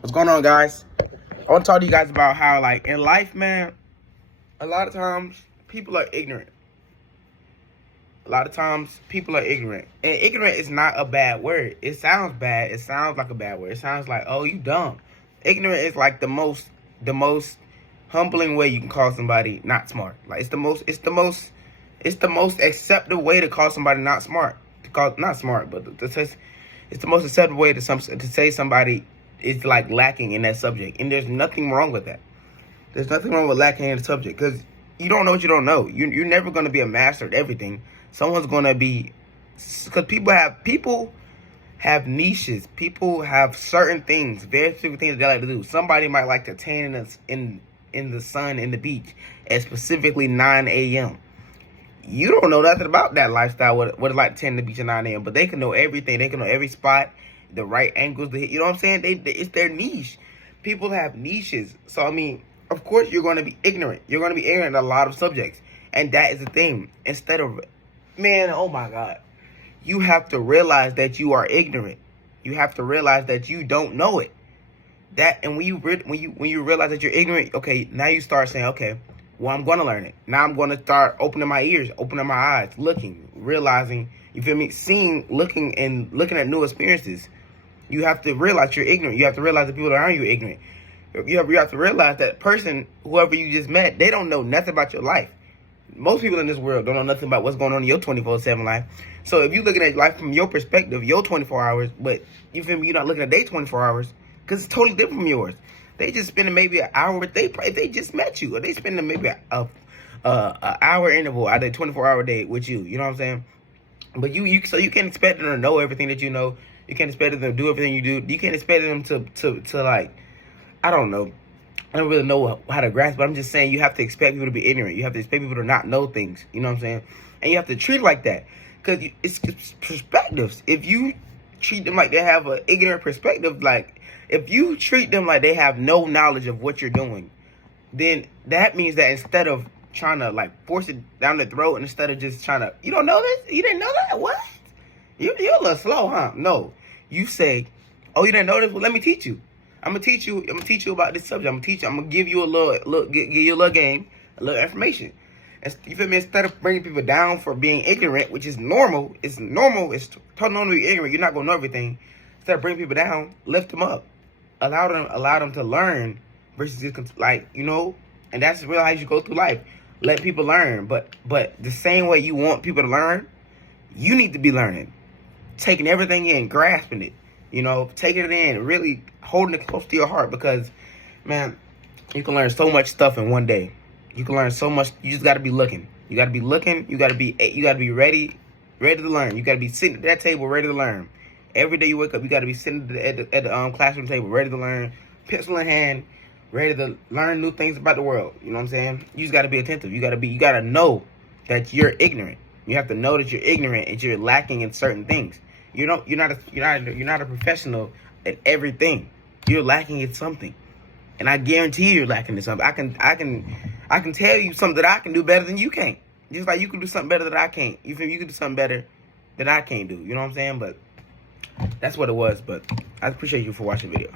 What's going on, guys? I want to talk to you guys about how, like, in life, man, a lot of times people are ignorant. A lot of times people are ignorant. And ignorant is not a bad word. It sounds bad. It sounds like a bad word. It sounds like, oh, you dumb. Ignorant is like the most humbling way you can call somebody not smart. Like, it's the most acceptable way to call somebody not smart. To call not smart, but it's the most acceptable way to say somebody is like lacking in that subject. And there's nothing wrong with that. There's nothing wrong with lacking in the subject, because you don't know what you don't know. You're never going to be a master at everything. Someone's going to be, because people have niches. People have certain things, very specific things they like to do. Somebody might like to tan in the sun in the beach at specifically 9 a.m. You don't know nothing about that lifestyle, what it's like to tan in the beach at 9 a.m. But they can know everything. They can know every spot, the right angles to hit. You know what I'm saying? It's their niche. People have niches. So, I mean, of course you're going to be ignorant. You're going to be ignorant in a lot of subjects. And that is the thing. Instead of, man, oh my God. You have to realize that you are ignorant. You have to realize that you don't know it. And when you realize that you're ignorant, okay, now you start saying, okay, well, I'm going to learn it. Now I'm going to start opening my ears, opening my eyes, looking, realizing, you feel me, seeing, looking at new experiences. You have to realize you're ignorant. You have to realize the people around you are ignorant. You have to realize that person, whoever you just met, they don't know nothing about your life. Most people in this world don't know nothing about what's going on in your 24/7 life. So if you're looking at life from your perspective, your 24 hours, but you feel me, you're not looking at their 24 hours, because it's totally different from yours. They just spending maybe an hour with they just met you, or they spending maybe a hour interval out of a 24-hour day with you. You know what I'm saying? But so you can't expect them to know everything that you know. You can't expect them to do everything you do. You can't expect them to like, I don't know. I don't really know how to grasp, but I'm just saying you have to expect people to be ignorant. You have to expect people to not know things. You know what I'm saying? And you have to treat it like that, because it's perspectives. If you treat them like they have an ignorant perspective, like if you treat them like they have no knowledge of what you're doing, then that means that instead of trying to like force it down their throat, and instead of just trying to, you don't know this? You didn't know that? What? You're a little slow, huh? No. You say, oh, you didn't know this? Well, let me teach you. I'm gonna teach you about this subject. I'm gonna give you give you a little game, a little information. You feel me? Instead of bringing people down for being ignorant, which is normal, it's normal. It's totally normal to be ignorant. You're not gonna know everything. Instead of bringing people down, lift them up. Allow them to learn versus just like, you know. And that's really how you should go through life. Let people learn, but the same way you want people to learn, you need to be learning, taking everything in, grasping it. You know, taking it in, really holding it close to your heart, because, man, you can learn so much stuff in one day. You can learn so much. You just got to be looking. You got to be looking. You got to be ready to learn. You got to be sitting at that table ready to learn. Every day you wake up, you got to be sitting at the classroom table ready to learn, pencil in hand, ready to learn new things about the world. You know what I'm saying? You just got to be attentive. You got to know that you're ignorant. You have to know that you're ignorant and you're lacking in certain things. You're not a professional at everything. You're lacking in something, and I guarantee you're lacking in something. I can tell you something that I can do better than you can. Just like you can do something better that I can't. You can do something better that I can't do. You know what I'm saying? But that's what it was. But I appreciate you for watching the video.